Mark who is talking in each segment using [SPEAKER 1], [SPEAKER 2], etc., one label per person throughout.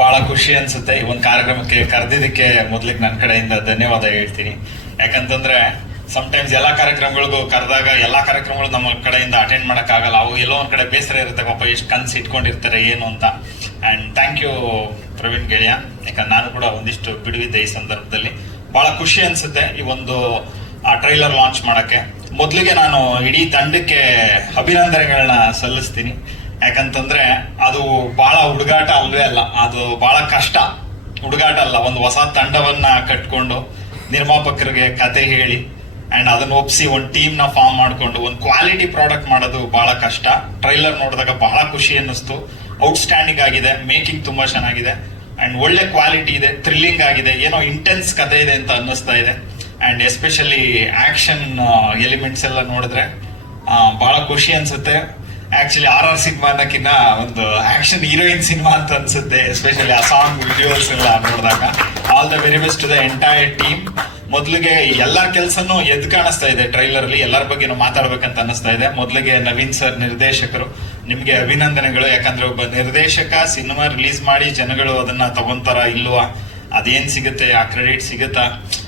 [SPEAKER 1] ಬಹಳ ಖುಷಿ ಅನ್ಸುತ್ತೆ ಈ ಒಂದು ಕಾರ್ಯಕ್ರಮಕ್ಕೆ ಕರೆದಿದ್ದಕ್ಕೆ ಮೊದ್ಲಿಗೆ ನನ್ನ ಕಡೆಯಿಂದ ಧನ್ಯವಾದ ಹೇಳ್ತೀನಿ. ಯಾಕಂತಂದ್ರೆ ಟೈಮ್ಸ್ ಎಲ್ಲಾ ಕಾರ್ಯಕ್ರಮಗಳಿಗೂ ಕರೆದಾಗ ಎಲ್ಲಾ ಕಾರ್ಯಕ್ರಮಗಳು ನಮ್ಮ ಕಡೆಯಿಂದ ಅಟೆಂಡ್ ಆಗಲ್ಲ ಅವು ಎಲ್ಲೋ ಒಂದು ಕಡೆ ಬೇಸರ ಇರುತ್ತೆ, ಪಾಪ ಎಷ್ಟು ಕನ್ಸು ಇಟ್ಕೊಂಡಿರ್ತಾರೆ, ಏನು ಅಂತ. ಆ್ಯಂಡ್ ಥ್ಯಾಂಕ್ ಯು ಪ್ರವೀಣ್ ಗೆಳೆಯ. ಯಾಕಂದ್ರೆ ನಾನು ಕೂಡ ಒಂದಿಷ್ಟು ಬಿಡುವಿದ್ದೆ ಈ ಸಂದರ್ಭದಲ್ಲಿ. ಭಾಳ ಖುಷಿ ಅನಿಸುತ್ತೆ ಈ ಒಂದು, ಆ ಟ್ರೈಲರ್ ಲಾಂಚ್ ಮಾಡೋಕ್ಕೆ. ಮೊದಲಿಗೆ ನಾನು ಇಡೀ ತಂಡಕ್ಕೆ ಅಭಿನಂದನೆಗಳನ್ನ ಸಲ್ಲಿಸ್ತೀನಿ. ಯಾಕಂತಂದ್ರೆ ಅದು ಬಹಳ ಹುಡುಗಾಟ ಅಲ್ವೇ ಅಲ್ಲ, ಅದು ಬಹಳ ಕಷ್ಟ. ಹುಡುಗಾಟ ಅಲ್ಲ, ಒಂದು ಹೊಸ ತಂಡವನ್ನ ಕಟ್ಕೊಂಡು ನಿರ್ಮಾಪಕರಿಗೆ ಕತೆ ಹೇಳಿ ಅಂಡ್ ಅದನ್ನ ಒಪ್ಸಿ ಒಂದು ಟೀಮ್ನ ಫಾರ್ಮ್ ಮಾಡ್ಕೊಂಡು, ಒಂದು ಕ್ವಾಲಿಟಿ ಪ್ರಾಡಕ್ಟ್ ಮಾಡೋದು ಬಹಳ ಕಷ್ಟ. ಟ್ರೈಲರ್ ನೋಡಿದಾಗ ಬಹಳ ಖುಷಿ ಅನ್ನಿಸ್ತು. ಔಟ್ಸ್ಟ್ಯಾಂಡಿಂಗ್ ಆಗಿದೆ ಮೇಕಿಂಗ್ ತುಂಬಾ ಚೆನ್ನಾಗಿದೆ ಅಂಡ್ ಒಳ್ಳೆ ಕ್ವಾಲಿಟಿ ಇದೆ ಥ್ರಿಲ್ಲಿಂಗ್ ಆಗಿದೆ, ಏನೋ ಇಂಟೆನ್ಸ್ ಕತೆ ಇದೆ ಅಂತ ಅನ್ನಿಸ್ತಾ ಇದೆ. ಅಂಡ್ ಎಸ್ಪೆಷಲಿ ಆಕ್ಷನ್ ಎಲಿಮೆಂಟ್ಸ್ ಎಲ್ಲ ನೋಡಿದ್ರೆ ಬಹಳ ಖುಷಿ ಅನ್ಸುತ್ತೆ. ಆಕ್ಚುಲಿ ಆರ್ ಆರ್ ಸಿನಿಮಾ ಅನ್ನೋಕ್ಕಿಂತ ಒಂದು ಆಕ್ಷನ್ ಹೀರೋಯಿನ್ ಸಿನಿಮಾ ಅಂತ ಅನ್ಸುತ್ತೆ ಎಸ್ಪೆಷಲಿ ಆ ಸಾಂಗ್ ವಿಡಿಯೋಸ್ ಎಲ್ಲ ನೋಡಿದಾಗ. All the very best to the entire team ಮೊದಲಿಗೆ ಎಲ್ಲರ ಕೆಲಸನೂ ಎದ್ದು ಕಾಣಿಸ್ತಾ ಇದೆ ಟ್ರೈಲರ್ ಅಲ್ಲಿ ಎಲ್ಲರ ಬಗ್ಗೆ ಮಾತಾಡ್ಬೇಕಂತ ಅನಿಸ್ತಾ ಇದೆ. ಮೊದಲಿಗೆ ನವೀನ್ ಸರ್ ನಿರ್ದೇಶಕರು, ನಿಮ್ಗೆ ಅಭಿನಂದನೆಗಳು. ಯಾಕಂದ್ರೆ ಒಬ್ಬ ನಿರ್ದೇಶಕ ಸಿನಿಮಾ ರಿಲೀಸ್ ಮಾಡಿ ಜನಗಳು ಅದನ್ನ ತಗೊಂತಾರ ಇಲ್ವಾ? ಅದೇನ್ ಸಿಗುತ್ತೆ, ಆ ಕ್ರೆಡಿಟ್ ಸಿಗುತ್ತಾ?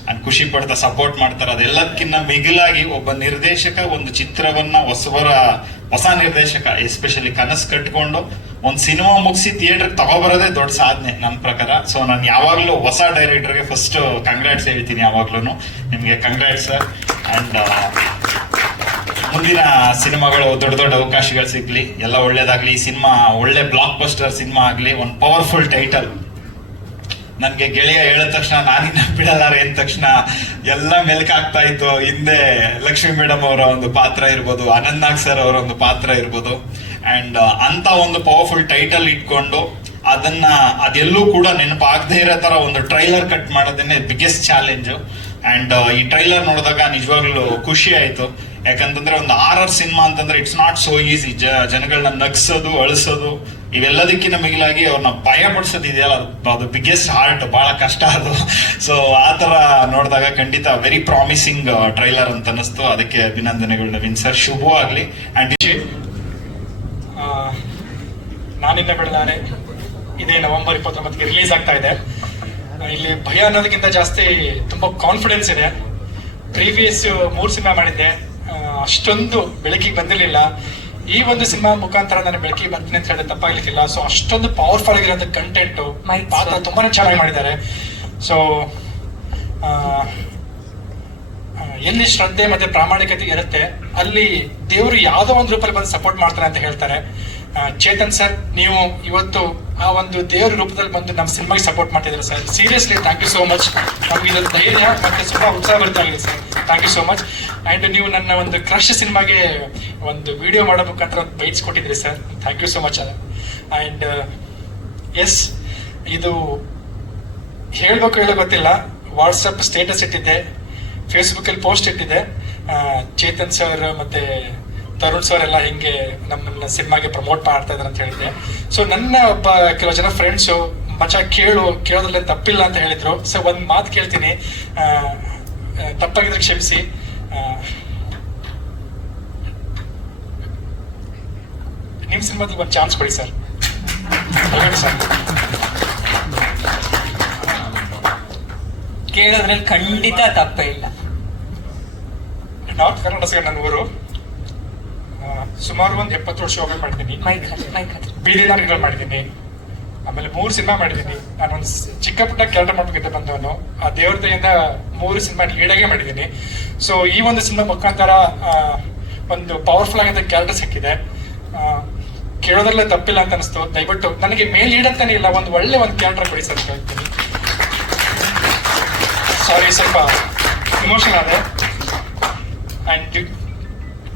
[SPEAKER 1] ಅನ್ ಖುಷಿ ಪಡ್ತಾ ಸಪೋರ್ಟ್ ಮಾಡ್ತಾರ? ಅದೆಲ್ಲಕ್ಕಿಂತ ಮಿಗಿಲಾಗಿ ಒಬ್ಬ ನಿರ್ದೇಶಕ ಒಂದು ಚಿತ್ರವನ್ನ ಹೊಸಬರ ಹೊಸ ನಿರ್ದೇಶಕ ಎಸ್ಪೆಷಲಿ ಕನಸು ಕಟ್ಕೊಂಡು ಒಂದು ಸಿನಿಮಾ ಮುಗಿಸಿ ಥಿಯೇಟರ್ ತಗೋಬರೋದೇ ದೊಡ್ಡ ಸಾಧನೆ ನನ್ನ ಪ್ರಕಾರ. ಸೊ ನಾನು ಯಾವಾಗಲೂ ಹೊಸ ಡೈರೆಕ್ಟರ್ಗೆ ಫಸ್ಟ್ ಕಂಗ್ರಾಟ್ಸ್ ಹೇಳ್ತೀನಿ ಯಾವಾಗ್ಲೂ ನಿಮಗೆ ಕಂಗ್ರಾಟ್ಸ್ ಸರ್ ಅಂಡ್ ಮುಂದಿನ ಸಿನಿಮಾಗಳು ದೊಡ್ಡ ದೊಡ್ಡ ಅವಕಾಶಗಳು ಸಿಗ್ಲಿ. ಎಲ್ಲ ಒಳ್ಳೇದಾಗ್ಲಿ. ಈ ಸಿನಿಮಾ ಒಳ್ಳೆ ಬ್ಲಾಕ್ ಬಸ್ಟರ್ ಸಿನಿಮಾ ಆಗಲಿ. ಒಂದು ಪವರ್ಫುಲ್ ಟೈಟಲ್ ನನ್ಗೆ ಗೆಳೆಯ ಹೇಳಿದ ತಕ್ಷಣ ನಾನಿನ್ನ ಬಿಡಲಾರೆ ಅಂದ ತಕ್ಷಣ ಎಲ್ಲ ಮೆಲ್ಕಾಗ್ತಾ ಇತ್ತು. ಹಿಂದೆ ಲಕ್ಷ್ಮಿ ಮೇಡಮ್ ಅವರ ಒಂದು ಪಾತ್ರ ಇರ್ಬೋದು ಅನಂತ್ ನಾಗ್ ಸರ್ ಅವರ ಒಂದು ಪಾತ್ರ ಇರ್ಬೋದು. ಅಂಡ್ ಅಂತ ಒಂದು ಪವರ್ಫುಲ್ ಟೈಟಲ್ ಇಟ್ಕೊಂಡು ಅದನ್ನ ಅದೆಲ್ಲೂ ಕೂಡ ನೆನಪಾಗದೇ ಇರೋ ತರ ಒಂದು ಟ್ರೈಲರ್ ಕಟ್ ಮಾಡೋದನ್ನೇ ಬಿಗ್ಗೆಸ್ಟ್ ಚಾಲೆಂಜ್ ಅಂಡ್ ಈ ಟ್ರೈಲರ್ ನೋಡಿದಾಗ ನಿಜವಾಗ್ಲೂ ಖುಷಿ ಆಯ್ತು. ಯಾಕಂತಂದ್ರೆ ಒಂದು ಆರ್ ಆರ್ ಸಿನಿಮಾ ಅಂತಂದ್ರೆ ಇಟ್ಸ್ ನಾಟ್ ಸೋ ಈಸಿ ಜನಗಳನ್ನ ನಗ್ಸೋದು, ಅಳಿಸೋದು ಇವೆಲ್ಲದಕ್ಕಿಂತ ಮಿಗಿಲಾಗಿ ಅವ್ರನ್ನ ಭಯ ಪಡಿಸೋದಿದೆಯಲ್ಲ ಅದು- ಬಿಗ್ಗೆಸ್ಟ್ ಹಾರ್ಟ್ ಬಹಳ ಕಷ್ಟ ಅದು. ಸೊ ಆ ತರ ನೋಡಿದಾಗ ಖಂಡಿತ ವೆರಿ ಪ್ರಾಮಿಸಿಂಗ್ ಟ್ರೈಲರ್ ಅಂತ ಅನಿಸ್ತು ಅದಕ್ಕೆ ಅಭಿನಂದನೆಗಳು ನವೀನ್ ಸರ್. ಶುಭವಾಗ್ಲಿ ಅಂಡ್
[SPEAKER 2] ನಾನಿನ್ನ ಬಿಡಲಾರೆ ಇದೇ ನವೆಂಬರ್ ಇಪ್ಪತ್ತೊಂಬತ್ತಿಗೆ ರಿಲೀಸ್ ಆಗ್ತಾ ಇದೆ. ಇಲ್ಲಿ ಭಯ ಅನ್ನೋದಕ್ಕಿಂತ ಜಾಸ್ತಿ ತುಂಬಾ ಕಾನ್ಫಿಡೆನ್ಸ್ ಇದೆ. ಪ್ರೀವಿಯಸ್ ಮೂರು ಸಿನಿಮಾ ಮಾಡಿದ್ದೆ. ಅಷ್ಟೊಂದು ಬೆಳಕಿಗೆ ಬಂದಿರಲಿಲ್ಲ. ಈ ಒಂದು ಸಿನಿಮಾ ಮುಖಾಂತರ ನಾನು ಬೆಳಕಿಗೆ ಬರ್ತೀನಿ ಅಂತ ಹೇಳಿದ್ರೆ ತಪ್ಪಾಗ್ಲಿಕ್ಕಿಲ್ಲ. ಸೊ ಅಷ್ಟೊಂದು ಪವರ್ಫುಲ್ ಆಗಿರೋಂಥ ಕಂಟೆಂಟ್ ಪಾತ್ರ. ತುಂಬಾನೇ ಚೆನ್ನಾಗಿ ಮಾಡಿದ್ದಾರೆ. ಸೊ ಎಲ್ಲಿ ಶ್ರದ್ಧೆ ಮತ್ತೆ ಪ್ರಾಮಾಣಿಕತೆ ಇರುತ್ತೆ ಅಲ್ಲಿ ದೇವರು ಯಾವುದೋ ಒಂದು ರೂಪದಲ್ಲಿ ಬಂದು ಸಪೋರ್ಟ್ ಮಾಡ್ತಾರೆ ಅಂತ ಹೇಳ್ತಾರೆ. ಚೇತನ್ ಸರ್ ನೀವು ಇವತ್ತು ಆ ಒಂದು ದೇವರ ರೂಪದಲ್ಲಿ ಬಂದು ನಮ್ಮ ಸಿನಿಮಾಗೆ ಸಪೋರ್ಟ್ ಮಾಡ್ತಿದ್ದಾರೆ sir? Seriously thank you so much ನಮ್ಗೆ ಇದೊಂದು ಧೈರ್ಯ ಮತ್ತೆ ತುಂಬಾ ಉತ್ಸಾಹ ಬರ್ತಾ ಇದೆ sir. Thank you so much and ನೀವು ನನ್ನ ಒಂದು ಕ್ರಶ್ ಸಿನಿಮಾಗೆ ಒಂದು ವಿಡಿಯೋ ಮಾಡಬೇಕಂತ ಒಂದು bites ಕೊಟ್ಟಿದ್ರಿ sir thank you so much and yes ಇದು ಹೇಳ್ಬೇಕು ಹೇಳೋ ಗೊತ್ತಿಲ್ಲ. ವಾಟ್ಸಪ್ ಸ್ಟೇಟಸ್ ಇಟ್ಟಿದ್ದೆ. ಫೇಸ್ಬುಕ್ ಅಲ್ಲಿ ಪೋಸ್ಟ್ ಇಟ್ಟಿದ್ದೆ. ಚೇತನ್ ಸರ್ ಮತ್ತೆ ತರುಣ್ ಸರ್ ಎಲ್ಲ ಹಿಂಗೆ ನಮ್ಮನ್ನ ಸಿನಿಮಾಗೆ ಪ್ರಮೋಟ್ ಮಾಡ್ತಾ ಇದ್ದಾರೆ ಅಂತ ಹೇಳಿದ್ದೆ. ಸೊ ನನ್ನ ಒಬ್ಬ ಕೆಲವು ಜನ ಫ್ರೆಂಡ್ಸು ಮಚ ಕೇಳು, ಕೇಳೋದ್ರಲ್ಲೇ ತಪ್ಪಿಲ್ಲ ಅಂತ ಹೇಳಿದ್ರು. ಸೊ ಒಂದು ಮಾತು ಕೇಳ್ತೀನಿ. ತಪ್ಪಾಗಿದ್ರೆ ಕ್ಷಮಿಸಿ. ಆ, ನಿಮ್ ಸಿನಿಮಾದಲ್ಲಿ ಒಂದು ಚಾನ್ಸ್ ಕೊಡಿ ಸರ್ ಸರ್
[SPEAKER 3] ಕೇಳೋದ್ರಲ್ಲಿ ಖಂಡಿತ ತಪ್ಪೇ ಇಲ್ಲ.
[SPEAKER 2] ನಾರ್ತ್ ಕನ್ನಡ ಸರ್ ನನ್ನ ಊರು. ಸುಮಾರು ಒಂದು ಎಪ್ಪತ್ತು ವರ್ಷ ಹೋಗಿ
[SPEAKER 3] ಮಾಡ್ತೀನಿ.
[SPEAKER 2] ಬೀದಿ ನಾರಿಗಳು ಮಾಡಿದ್ದೀನಿ. ಆಮೇಲೆ ಮೂರು ಸಿನಿಮಾ ಮಾಡಿದ್ದೀನಿ. ಒಂದು ಚಿಕ್ಕ ಪುಟ್ಟ ಕೆಲಸ ಮಾಡ್ಬೇಕಿದ್ದೆ ಬಂದವನು. ಆ ದೇವ್ರತೆಯಿಂದ ಮೂರು ಸಿನಿಮಾ ಲೀಡಾಗೆ ಮಾಡಿದ್ದೀನಿ. ಸೊ ಈ ಒಂದು ಸಿನಿಮಾ ಮುಖಾಂತರ ಒಂದು ಪವರ್ಫುಲ್ ಆಗಿದ್ದ ಕ್ಯಾರೆಕ್ಟರ್ ಸಿಕ್ಕಿದೆ. ಕೇಳೋದ್ರಲ್ಲೇ ತಪ್ಪಿಲ್ಲ ಅಂತ ಅನಿಸ್ತು. ದಯವಿಟ್ಟು ನನಗೆ ಮೇಲ್ ಲೀಡ್ ಇಲ್ಲ, ಒಂದು ಒಳ್ಳೆ ಒಂದು ಕ್ಯಾರೆಕ್ಟರ್ ಕೊಡಿ ಸರ್ ಹೇಳ್ತೀನಿ. ಸಾರಿ ಸ್ವಲ್ಪ ಇಮೋಷನ್ ಆದ. ಅಂಡ್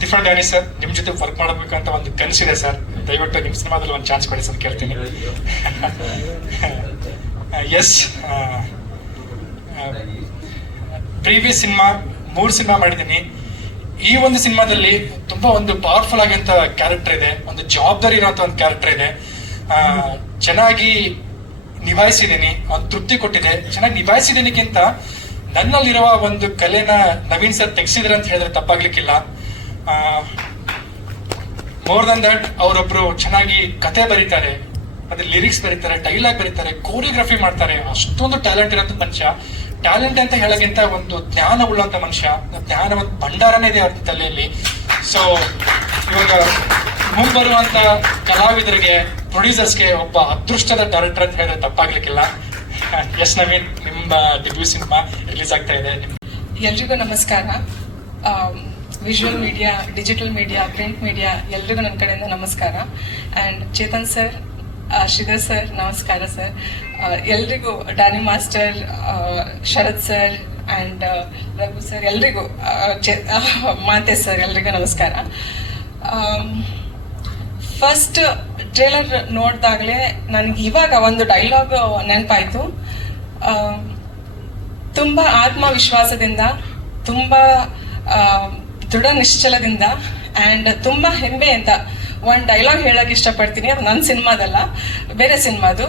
[SPEAKER 2] ಡಿಫ್ರೆಂಟ್ ಆಗಿ ಸರ್ ನಿಮ್ಮ ಜೊತೆ ವರ್ಕ್ ಮಾಡಬೇಕಂತ ಒಂದು ಕನಸಿದೆ ಸರ್ ದಯವಿಟ್ಟು ನಿಮ್ಮ ಸಿನಿಮಾದಲ್ಲಿ ಒಂದು ಚಾನ್ಸ್ ಕೊಡಿ, ಸರ್, ಕೇಳ್ತೀನಿ. ಎಸ್ ಪ್ರೀವಿಯಸ್ ಸಿನಿಮಾ ಮೂರು ಸಿನಿಮಾ ಮಾಡಿದ್ದೀನಿ. ಈ ಒಂದು ಸಿನಿಮಾದಲ್ಲಿ ತುಂಬಾ ಒಂದು ಪವರ್ಫುಲ್ ಆಗಿಂತ ಕ್ಯಾರೆಕ್ಟರ್ ಇದೆ. ಒಂದು ಜವಾಬ್ದಾರಿ ಇರುವಂತ ಒಂದು ಕ್ಯಾರೆಕ್ಟರ್ ಇದೆ. ಚೆನ್ನಾಗಿ ನಿಭಾಯಿಸಿದ್ದೀನಿ. ಒಂದು ತೃಪ್ತಿ ಕೊಟ್ಟಿದೆ. ಚೆನ್ನಾಗಿ ನಿಭಾಯಿಸಿದೀನಿಗಿಂತ ನನ್ನಲ್ಲಿರುವ ಒಂದು ಕಲೆನ ನವೀನ್ ಸರ್ ತೆಗ್ಸಿದ್ರೆ ಅಂತ ಹೇಳಿದ್ರೆ ತಪ್ಪಾಗ್ಲಿಕ್ಕಿಲ್ಲ. ಮೋರ್ ದನ್ ದಟ್ ಅವರೊಬ್ರು ಚೆನ್ನಾಗಿ ಕತೆ ಬರೀತಾರೆ ಮತ್ತೆ ಲಿರಿಕ್ಸ್ ಬರೀತಾರೆ ಡೈಲಾಗ್ ಬರೀತಾರೆ ಕೋರಿಯೋಗ್ರಫಿ ಮಾಡ್ತಾರೆ. ಅಷ್ಟೊಂದು ಟ್ಯಾಲೆಂಟ್ ಇರೋಂಥ ಮನುಷ್ಯ. ಟ್ಯಾಲೆಂಟ್ ಅಂತ ಹೇಳೋಕ್ಕಿಂತ ಒಂದು ಜ್ಞಾನ ಉಳ್ಳಂತ ಮನುಷ್ಯ. ಜ್ಞಾನ ಒಂದು ಭಂಡಾರನೇ ಇದೆ ಅವ್ರ ತಲೆಯಲ್ಲಿ. ಸೊ ಇವಾಗ ಮುಂಬರುವಂತ ಕಲಾವಿದರಿಗೆ ಪ್ರೊಡ್ಯೂಸರ್ಸ್ಗೆ ಒಬ್ಬ ಅದೃಷ್ಟದ ಡೈರೆಕ್ಟರ್ ಅಂತ ಹೇಳಿದ್ರೆ ತಪ್ಪಾಗ್ಲಿಕ್ಕಿಲ್ಲ. ಎಸ್ ನವೀನ್ ನಿಮ್ಮ ಡೆಬ್ಯೂ ಸಿನಿಮಾ ರಿಲೀಸ್ ಆಗ್ತಾ ಇದೆ.
[SPEAKER 4] ಎಲ್ರಿಗೂ ನಮಸ್ಕಾರ. Visual media digital media print media ಎಲ್ರಿಗೂ ನನ್ನ ಕಡೆಯಿಂದ ನಮಸ್ಕಾರ. And Chetan sir Sridhar sir ನಮಸ್ಕಾರ ಸರ್ ಎಲ್ರಿಗೂ Danny master Sharath sir and Raghu sir ಎಲ್ರಿಗೂ ಮಾತೆ ಸರ್ ಎಲ್ರಿಗೂ ನಮಸ್ಕಾರ. ಫಸ್ಟ್ ಟ್ರೇಲರ್ ನೋಡಿದಾಗಲೇ ನನಗೆ ಇವಾಗ ಒಂದು ಡೈಲಾಗ್ ನೆನಪಾಯಿತು. ತುಂಬ ಆತ್ಮವಿಶ್ವಾಸದಿಂದ, ತುಂಬ ದೃಢ ನಿಶ್ಚಲದಿಂದ ಆ್ಯಂಡ್ ತುಂಬ ಹೆಮ್ಮೆಯಿಂದ ಒಂದು ಡೈಲಾಗ್ ಹೇಳಕ್ ಇಷ್ಟಪಡ್ತೀನಿ ಅದು ನನ್ನ ಸಿನಿಮಾದಲ್ಲ ಬೇರೆ ಸಿನಿಮಾದು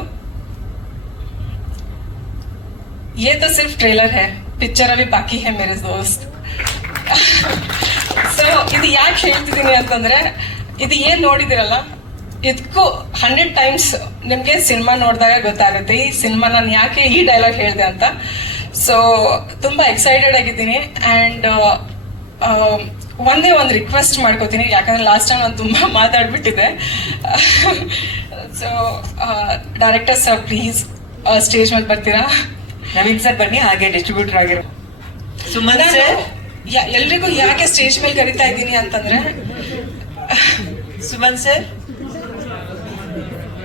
[SPEAKER 4] ये तो सिर्फ ट्रेलर है पिक्चर अभी बाकी है मेरे दोस्त ಸೊ ಇದು ಯಾಕೆ ಹೇಳ್ತಿದ್ದೀನಿ ಅಂತಂದ್ರೆ ಇದು ಏನ್ ನೋಡಿದಿರಲ್ಲ ಇದಕ್ಕೂ ಹಂಡ್ರೆಡ್ ಟೈಮ್ಸ್ ನಿಮ್ಗೆ ಸಿನಿಮಾ ನೋಡಿದಾಗ ಗೊತ್ತಾಗುತ್ತೆ ಈ ಸಿನಿಮಾ ನಾನು ಯಾಕೆ ಈ ಡೈಲಾಗ್ ಹೇಳಿದೆ ಅಂತ ಸೊ ತುಂಬಾ ಎಕ್ಸೈಟೆಡ್ ಆಗಿದ್ದೀನಿ ಅಂಡ್ ಒಂದೇ ಒಂದು ರಿಕ್ವೆಸ್ಟ್ ಮಾಡ್ಕೋತೀನಿ ಯಾಕಂದ್ರೆ ಲಾಸ್ಟ್ ಟೈಮ್ ನಾನು ತುಂಬಾ ಮಾತಾಡ್ಬಿಟ್ಟಿದೆ so director sir please stage ಮೇಲೆ ಬರ್ತೀರಾ?
[SPEAKER 3] ನವೀನ್ ಸರ್ ಬನ್ನಿ ಹಾಗೆ ಡಿಸ್ಟ್ರಿಬ್ಯೂಟರ್ ಆಗಿರೋ.
[SPEAKER 4] ಯಾ- ಎಲ್ರಿಗೂ ಯಾಕೆ ಸ್ಟೇಜ್ ಮೇಲೆ ಕರಿತಾ ಇದ್ದೀನಿ ಅಂತಂದ್ರೆ
[SPEAKER 3] ಸುಮನ್ ಸರ್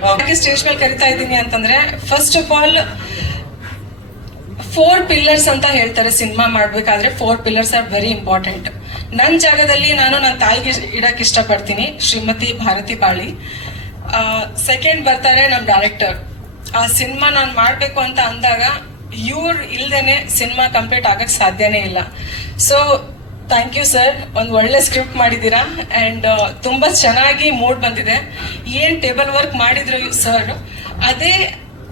[SPEAKER 4] ಯಾಕೆ ಸ್ಟೇಜ್ ಮೇಲೆ ಕರಿತಾ ಇದ್ದೀನಿ ಅಂತಂದ್ರೆ first of all four pillars ಅಂತ ಹೇಳ್ತಾರೆ ಸಿನಿಮಾ ಮಾಡ್ಬೇಕಾದ್ರೆ four pillars are very important ನನ್ನ ಜಾಗದಲ್ಲಿ ನಾನು ನನ್ನ ತಾಯಿಗೆ ಇಡಕ್ ಇಷ್ಟಪಡ್ತೀನಿ ಶ್ರೀಮತಿ ಭಾರತಿ ಬಾಳಿ ಸೆಕೆಂಡ್ ಬರ್ತಾರೆ ನಮ್ಮ ಡೈರೆಕ್ಟರ್ ಆ ಸಿನಿಮಾ ನಾನು ಮಾಡಬೇಕು ಅಂತ ಅಂದಾಗ ಇವ್ರು ಇಲ್ದೇನೆ ಸಿನಿಮಾ ಕಂಪ್ಲೀಟ್ ಆಗಕ್ಕೆ ಸಾಧ್ಯನೇ ಇಲ್ಲ. ಸೊ ಥ್ಯಾಂಕ್ ಯು ಸರ್ ಒಂದು ಒಳ್ಳೆ ಸ್ಕ್ರಿಪ್ಟ್ ಮಾಡಿದ್ದೀರಾ? ಅಂಡ್ ತುಂಬಾ ಚೆನ್ನಾಗಿ ಮೂಡ್ ಬಂದಿದೆ. ಏನ್ ಟೇಬಲ್ ವರ್ಕ್ ಮಾಡಿದ್ರು ಸರ್ ಅದೇ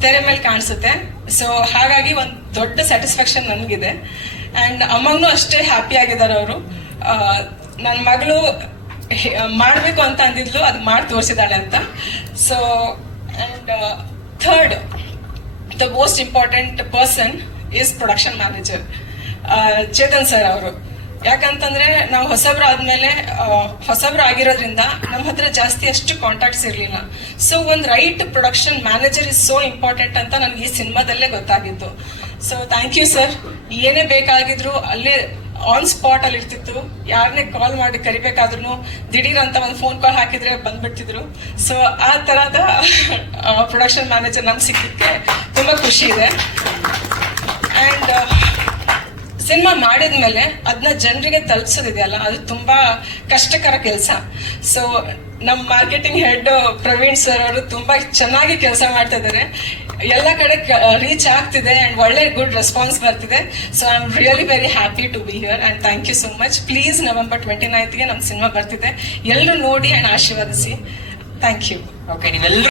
[SPEAKER 4] ತೆರೆ ಮೇಲೆ ಕಾಣಿಸುತ್ತೆ. ಸೊ ಹಾಗಾಗಿ ಒಂದು ದೊಡ್ಡ ಸ್ಯಾಟಿಸ್ಫ್ಯಾಕ್ಷನ್ ನನಗಿದೆ ಆ್ಯಂಡ್ ಅಮ್ಮನೂ ಅಷ್ಟೇ ಹ್ಯಾಪಿ ಆಗಿದ್ದಾರೆ ಅವರು. ನನ್ನ ಮಗಳು ಮಾಡಬೇಕು ಅಂತ ಅಂದಿದ್ಲು, ಅದು ಮಾಡಿ ತೋರಿಸಿದ್ದಾಳೆ ಅಂತ. So and third the most important person is production manager Chetan sir ಅವರು. ಯಾಕಂತಂದ್ರೆ ನಾವು ಹೊಸಬ್ರು ಆದ್ಮೇಲೆ ಹೊಸಬರ ಆಗಿರೋದ್ರಿಂದ ನಮ್ಮ ಹತ್ರ ಜಾಸ್ತಿ ಅಷ್ಟು ಕಾಂಟ್ಯಾಕ್ಟ್ಸ್ ಇರಲಿಲ್ಲ. ಸೊ ಒಂದು right production manager is so important ಅಂತ ನನಗೆ ಈ ಸಿನಿಮಾದಲ್ಲೇ ಗೊತ್ತಾಗಿತ್ತು ಸೊ ಥ್ಯಾಂಕ್ ಯು ಸರ್ ಏನೇ ಬೇಕಾಗಿದ್ರು ಅಲ್ಲೇ ಆನ್ ಸ್ಪಾಟ್ ಅಲ್ಲಿ ಇರ್ತಿತ್ತು. ಯಾರನ್ನೇ ಕಾಲ್ ಮಾಡಿ ಕರಿಬೇಕಾದ್ರೂ ದಿಢೀರ್ ಅಂತ ಒಂದು ಫೋನ್ ಕಾಲ್ ಹಾಕಿದ್ರೆ ಬಂದ್ಬಿಡ್ತಿದ್ರು. ಸೊ ಆ ತರದ ಪ್ರೊಡಕ್ಷನ್ ಮ್ಯಾನೇಜರ್ ನಮ್ಗೆ ಸಿಕ್ಕಿದ್ದೆ ತುಂಬಾ ಖುಷಿ ಇದೆ. ಅಂಡ್ ಸಿನಿಮಾ ಮಾಡಿದ್ಮೇಲೆ ಅದನ್ನ ಜನರಿಗೆ ತಲುಪಿಸೋದಿದೆಯಲ್ಲ, ಅದು ತುಂಬಾ ಕಷ್ಟಕರ ಕೆಲಸ. ಸೊ ನಮ್ಮ ಮಾರ್ಕೆಟಿಂಗ್ ಹೆಡ್ ಪ್ರವೀಣ್ ಸರ್ ಅವರು ತುಂಬಾ ಚೆನ್ನಾಗಿ ಕೆಲಸ ಮಾಡ್ತಾ ಇದ್ದಾರೆ ಎಲ್ಲ ಕಡೆ ರೀಚ್ ಆಗ್ತಿದೆ ಅಂಡ್ ಒಳ್ಳೆ ಗುಡ್ ರೆಸ್ಪಾನ್ಸ್ ಬರ್ತಿದೆ. So I am really very happy to be here and thank you so much please November twenty ನೈನ್ತ್ಗೆ ನಮ್ಮ ಸಿನಿಮಾ ಬರ್ತಿದೆ. ಎಲ್ಲರೂ ನೋಡಿ ಅಂಡ್ ಆಶೀರ್ವದಿಸಿ. ಥ್ಯಾಂಕ್ ಯು
[SPEAKER 3] ಓಕೆ ನೀವೆಲ್ಲರೂ